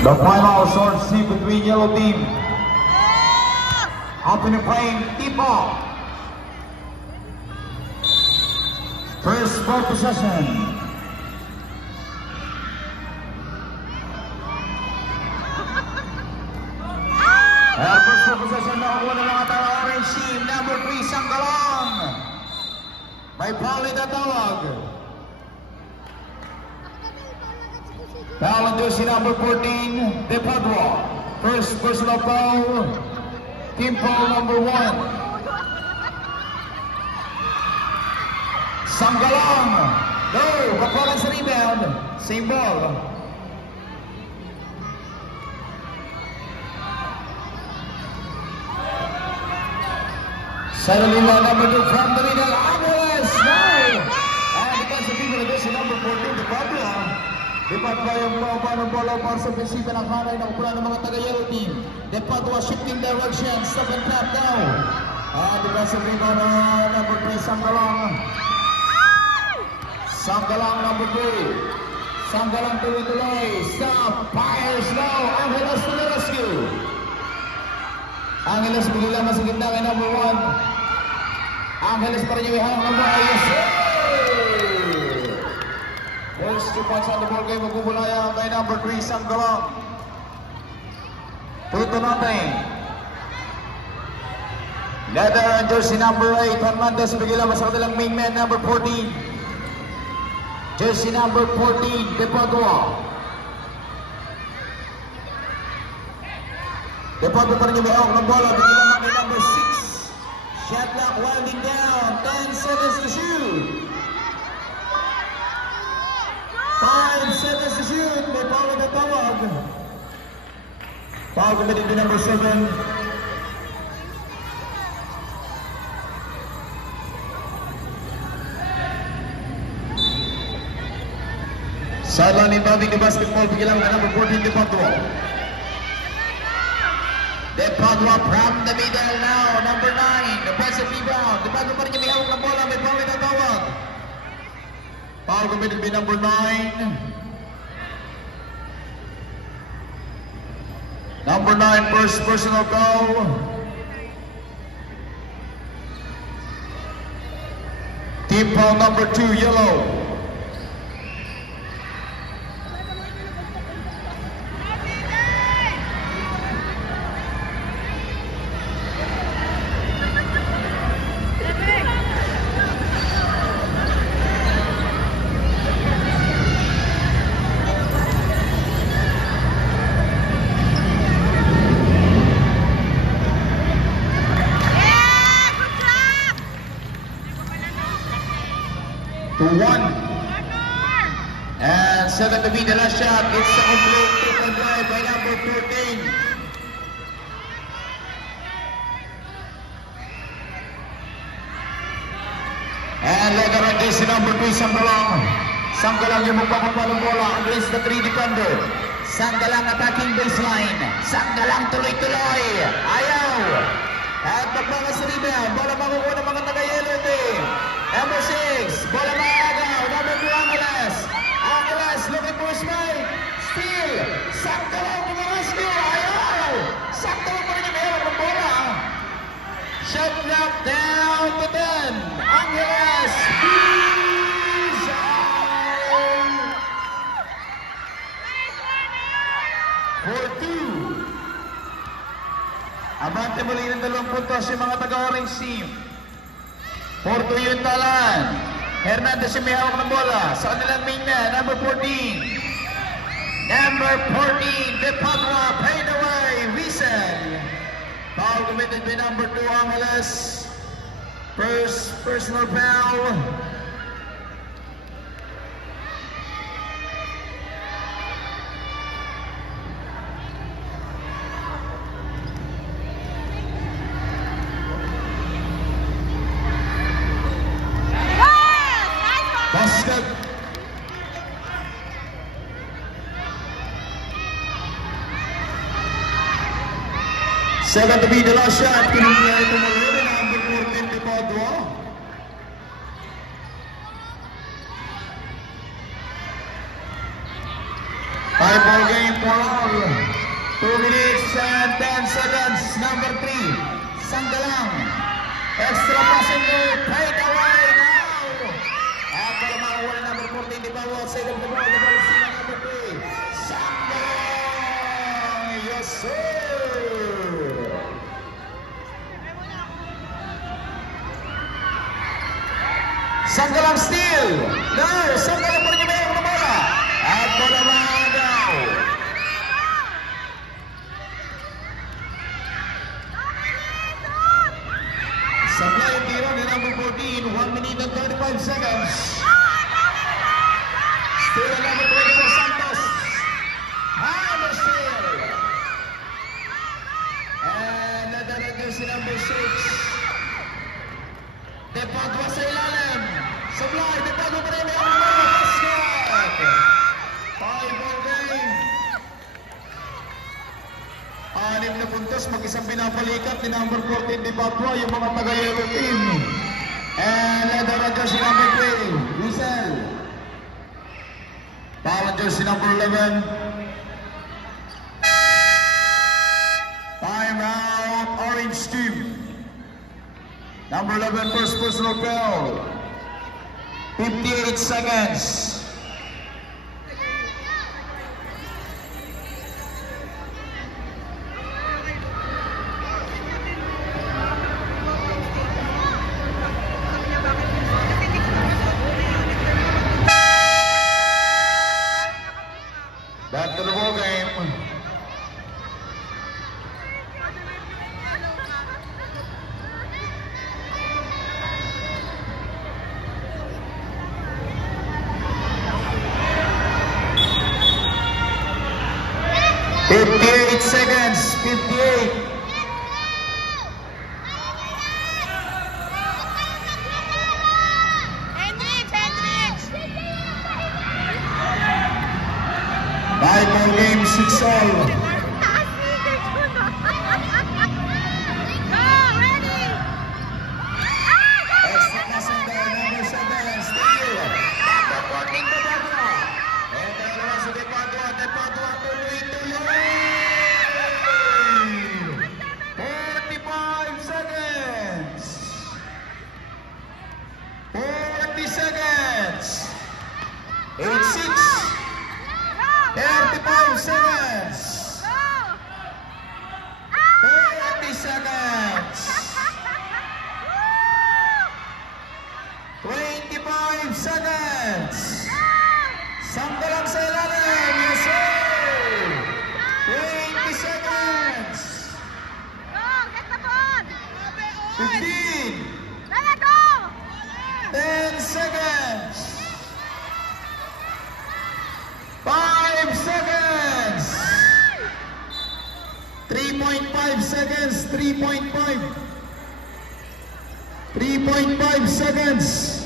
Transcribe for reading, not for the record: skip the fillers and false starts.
The final sword see between yellow team. Opening playing tip-off. First ball possession. First ball possession na una ng ating orange team. Number 3, Sanggalang. May foul na tawag. Foul on jersey number 14, De Padua. First personal foul. Team foul number 1. Sanggalang. No, kapalan sa rebound. Same ball. Suddenly number 2 from the middle. Angeles. No. And defensive people of jersey number 14, De Padua. Lipat ba yung ng bola para sa ofensiva ng hanay ng upulan ng mga taga-yellow team. De Padua shifting direction, second tap now. Defensive rebound ng number 3, Sanggalang. Sanggalang number 3. Sanggalang tuloy-tuloy. Stop, fires now. Angeles to the rescue. Angeles bigla lang sa gitna kay number 1. Angeles pa rin yung ihang number 1. First 2 points on the ball game, magbubulaya kay number 3, Sanggalang. Tuto natin. Leather and jersey number 8, Hernandez bigla sa kanilang main man, number 14. Jersey number 14, De Padua. De Padua pa rin yung ihang ng bola, bigla lang kay number 6. Shot clock winding down, 10 seconds to shoot. 5 seconds to shoot. May foul na tawag. Foul committed to number 7. Sideline inbounding the basketball. Bigyan lang number 14, De Padua. De Padua from the middle now. Number 9. Defensive rebound. De Padua pa rin yung may hawak ng bola. May foul na tawag. Foul committed by number 9. Number 9, first personal foul. Team foul number 2, yellow. To 1 and 7 to be the last shot. It's a complete 2-point drive by number 14. And letter on jersey number 3, Sanggalang. Sanggalang yung magpapapalong bola against the 3 defender. Sanggalang attacking baseline. Sanggalang tuloy-tuloy. Ayaw. At magpanga sa rebound. Bola makukuha ng mga taga-yellow team. Number 6, bola maagaw. Number 2, Angeles. Angeles looking for a spike. Steal. Sanggalang to the rescue. Ayaw. Sanggalang pa rin yung meron ng bola. Shot clock down to 10. Angeles. He's out. For 2. Abante muli ng 2 puntos yung mga taga-orange team. 4-2 yung talan. Hernandez yung may hawak ng bola. Sa kanilang main man, number 14. Number 14, De Padua, paid away, Wiesel. Foul committed by number 2, Angeles. First personal foul. Basket. Second to be the last shot. Pinunta ito muli number 14, De Padua. Tie ball game for all. 2 minutes and 10 seconds. Number 3, Sanggalang. Extra passing goal, take away now. At para makuha na number 14, di ba? Save of the ball, the ball is number 3. Sanggalang, yes sir. Sanggalang steal. No, Sanggalang pa rin yung mayroon na bola. At bola maagaw. Supply of tiro ni number 14, 1 minute and 35 seconds. Still number 24, Santos. Hammer steal. And nadaragay si number 6. Depagwa sa ilalim. Supply, Depagwa pa rin ang mga basket. 5-ball game. 6 na puntos, mag-isang pinapalikat ni number 14, Depagwa, yung mga taga-yellow team. And nadaragay si number 12, Rizal. Power jersey number 11. Time out, orange team. Number 11, first personal foul. 58 seconds. Back to the ball game. Seconds, 58. Hendricks. 5-ball game, 6-all. Sanggalang sa ilalim, yes sir! 20 seconds! Go, get the ball! 15! Let it go! 10 seconds! 5 seconds! 3.5 seconds, 3.5 seconds!